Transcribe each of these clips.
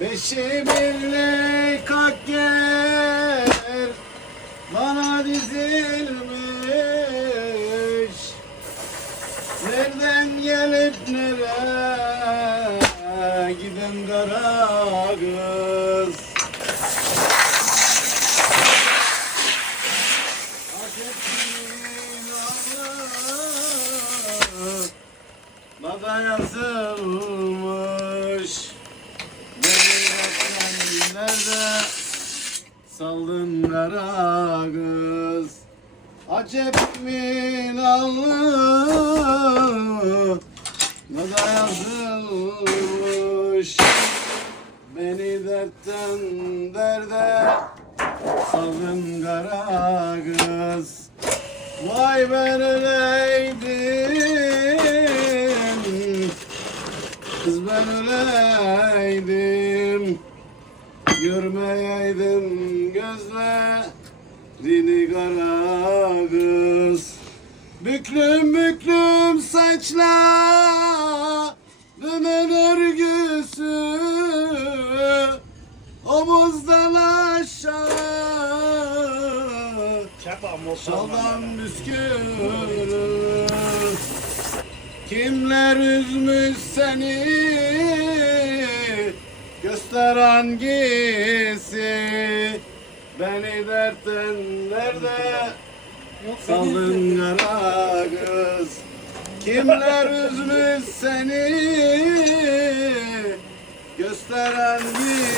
Beşi birlik hak yer bana dizilmiş. Nereden gelip nereye giden kara kız? Ateşin alı Bana yazılmış Beni nerede Saldın kara kız. Acep min allı Bana yazılmış. Beni dertten derde. Saldın kara kız. Vay ben öleydim Kız ben öleydim Görmeyeydim gözlerini kara kız. Büklüm büklüm saçlarının örgüsü. Omuzdan aşağı Şaldan püskürür. Kimler üzmüş seni Göster hangisi Beni dertten nerede? Saldın kara kız Kimler üzmüş seni? Göster hangisi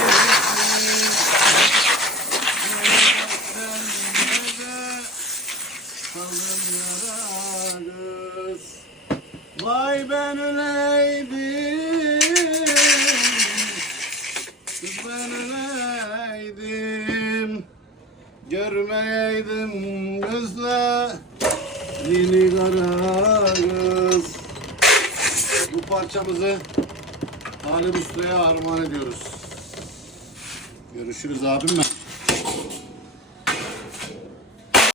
Vay ben öleydim Kız ben öleydim Görmeyeydim gözlerini kara kız Bu parçamızı Halim Usta'ya armağan ediyoruz. Görüşürüz abim ben.